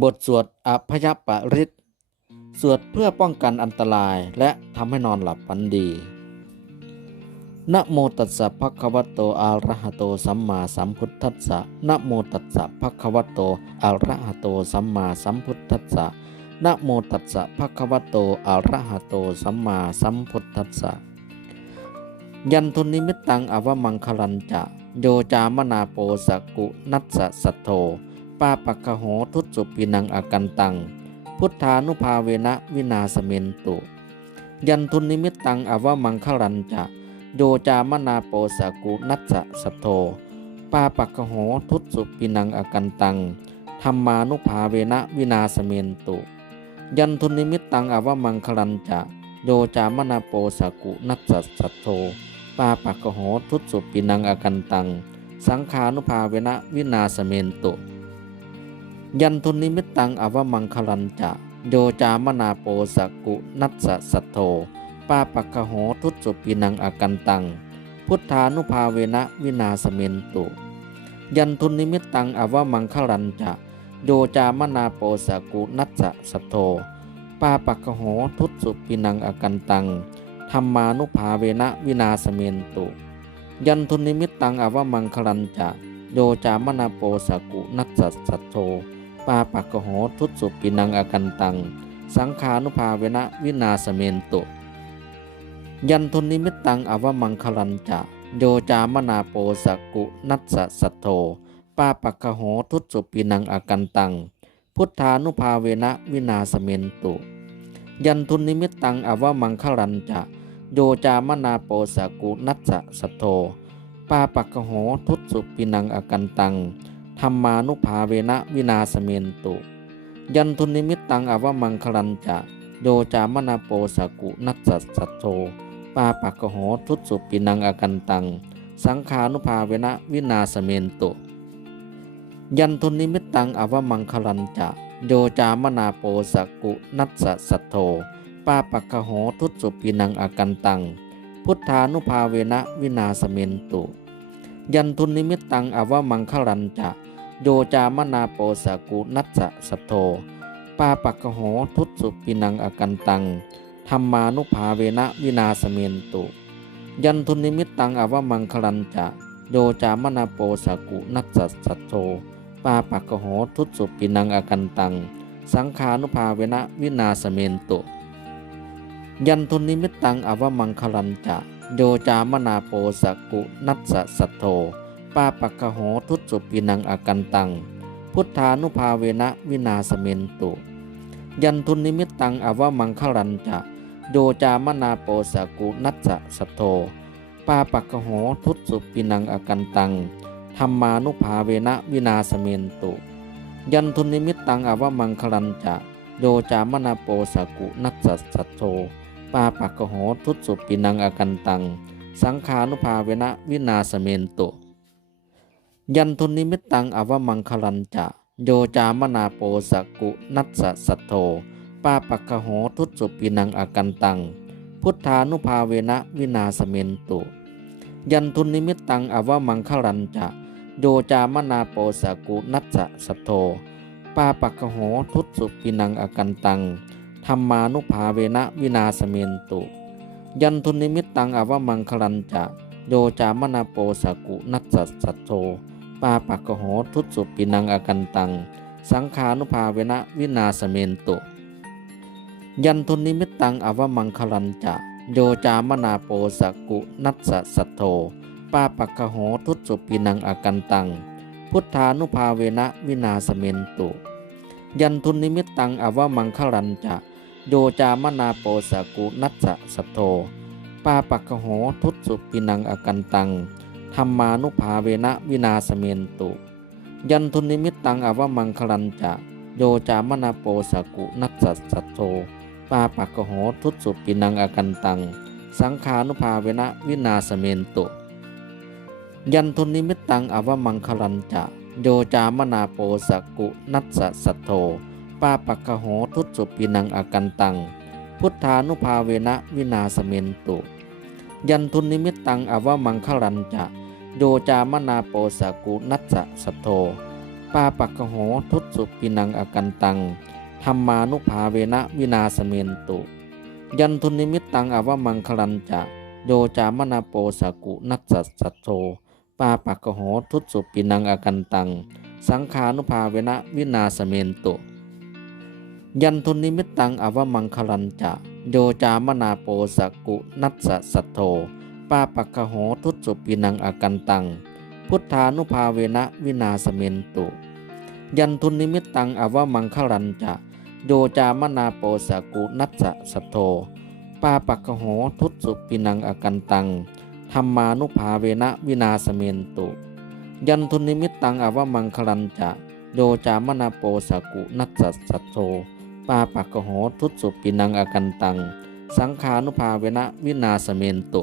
บทสวดอภยปริตสวดเพื่อป้องกันอันตรายและทำให้นอนหลับฝันดี นะโมตัสสะภะคะวะโตอะระหะโตสัมมาสัมพุทธัสสะ นะโมตัสสะภะคะวะโตอะระหะโตสัมมาสัมพุทธัสสะ นะโมตัสสะภะคะวะโตอะระหะโตสัมมาสัมพุทธัสสะ ยันทุนนิมิตตังอวมังคลันจะ โยจามนาโปสกุนัสสะสัทโธ ปาปักขโหทุตสุปินังอากันตัง พุทธานุภาเวนะวินาสเมนตุ ยันทุนนิมิตตังอวมังคลันจะโยจามนาโปสกุนัสสะสัทโธปาปักขโหทุตสุปินังอากันตังธรรมานุภาเวนะวินาสเมนตุ ยันทุนนิมิตตังอวมังคลันจะโยจามนาโปสกุนัสสะสัทโธปาปักกโหทุตสุปินังอากันตัง สังขานุภาเวนะวินาสเมนตุ ยันทุนิมิตตังอวมังคลันจะโยจามนาโปสกุนัสสะสัทโธปาปักกโหทุตสุปินังอากันตัง พุทธานุภาเวนะวินาสเมนตุ ยันทุนิมิตตังอวมังคลันจะโยจามนาโปสกุนัสสะสัทโธปาปักกโหทุตสุปินังอากันตังธรรมานุภาเวนะวินาสเมนตุ ยันทุนิมิตตังอวมังคลันจะโยจามนาโปสกุนัสสะสัทโธ ปาปักกโหทุตสุปินังอากันตัง สังขานุภาเวนะวินาสเมนตุ ยันทุนิมิตตังอวมังคลันจะ โยจามนาโปสกุนัสสะสัทโธปาปักกโหทุตสุปินังอากันตัง พุทธานุภาเวนะวินาสเมนตุ ยันทุนิมิตตังอวมังคลันจะ โยจามนาโปสกุนัสสะสัทโธปาปักกโหทุตสุปินังอากันตัง ธรรมานุภาเวนะวินาสเมนตุ ยันทุนิมิตตังอวมังคลันจะโยจามนาโปสกุนัสสะสัทโธปาปักกโหทุตสุปินังอกันตัง สังขานุภาเวนะวินาสเมนตุ ยันทุนิมิตตังอวมังคลันจะโยจามนาโปสกุนัสสะสัทโธปาปักขโหทุตสุปินังอกันตัง พุทธานุภาเวนะวินาสเมนตุ ยันทุนนิมิตตังอวมังคลันจะ โยจามนาโปสกุนัสสะสัโธปาปักขโหทุตสุปินังอกันตังธรรมานุภาเวนะวินาสเมนตุ ยันทุนิมิตตังอวมังคลันจะโยจามนาโปสกุนัสสะสัโธปาปักโหทุตสุปินังอกันตัง สังขานุภาเวนะวินาสเมนตุ ยันทุนิมิตตังอวมังคลันจะโยจามนาโปสกุนัสสะสัโธ ปาปักกโหทุตสุปินังอากันตัง พุทธานุภาเวนะวินาสเมนตุ ยันทุนนิมิตตังอวมังคลันจะโยจามนาโปสกุนัสสะสัทโธปาปักกโหทุตสุปินังอากันตังธรรมานุภาเวนะวินาสเมนตุ ยันทุนนิมิตตังอวมังคลันจะโยจามนาโปสกุนัสสะสัทโธปาปักกโหทุตสุปินังอากันตัง สังขานุภาเวนะวินาสเมนตุ ยันทุนิมิตตังอวมังคลันจะ โยจามนาโปสกุนัสสะสัทโธปาปักขโหทุตสุปินังอากันตัง พุทธานุภาเวนะวินาสเมนตุ ยันทุนิมิตตังอวมังคลันจะ โยจามนาโปสกุนัสสะสัทโธปาปักขโหทุตสุปินังอากันตังธรรมานุภาเวนะวินาสเมนตุ ยันทุนนิมิตตังอวมังคลันจะ โยจามนาโปสกุนัสสะสัทโธ ปาปักกโหทุตสุปินังอากันตัง สังขานุภาเวนะวินาสเมนตุยันทุนนิมิตตังอวมังคลันจะโยจามนาโปสกุนัสสะสัทโธปาปักขโหทุตสุปินังอากันตังพุทธานุภาเวนะวินาสเมนตุยันทุนนิมิตตังอวมังคลันจะโยจามนาโปสกุนัสสะสัทโธปาปักขโหทุตสุปินังอากันตัง ธรรมานุภาเวนะวินาสเมนตุ ยันทุนิมิตตังอวมังคลันจะโยจามนาโปสกุนัสสะสัทโธปาปักโหทุตสุปินังอากันตัง สังขานุภาเวนะวินาสเมนตุ ยันทุนิมิตตังอวมังคลันจะโยจามนาโปสกุนัสสะสัทโธปาปักโหทุตสุปินังอากันตัง พุทธานุภาเวนะวินาสเมนตุ ยันทุนนิมิตตังอวมังคลันจะ โยจามนาโปสกุนัสสะสัทโธปาปักโหทุตสุปินังอกันตังธรรมานุภาเวนะวินาสเมนตุ ยันทุนิมิตตังอวมังคลันจะโยจามนาโปสกุนัสสสสัตโธปาปักโหทุตสุปินังอกันตัง สังขานุภาเวนะวินาสเมนตุ ยันทุนิมิตตังอวมังคลันจะโยจามนาโปสกุนัสสสัตโธ ปาปักกะโหทุตสุปินังอากันตัง พุทธานุภาเวนะวินาสเมนตุ ยันทุนิมิตตังอวมังคลันจะโยจามนาโปสกุนัสสะสัทโธปาปักกะโหทุตสุปินังอากันตังธรรมานุภาเวนะวินาสเมนตุ ยันทุนิมิตตังอวมังคลันจะโยจามนาโปสกุนัสสะสัทโธปาปักกะโหทุตสุปินังอากันตัง สังขานุภาเวนะวินาสเมนตุ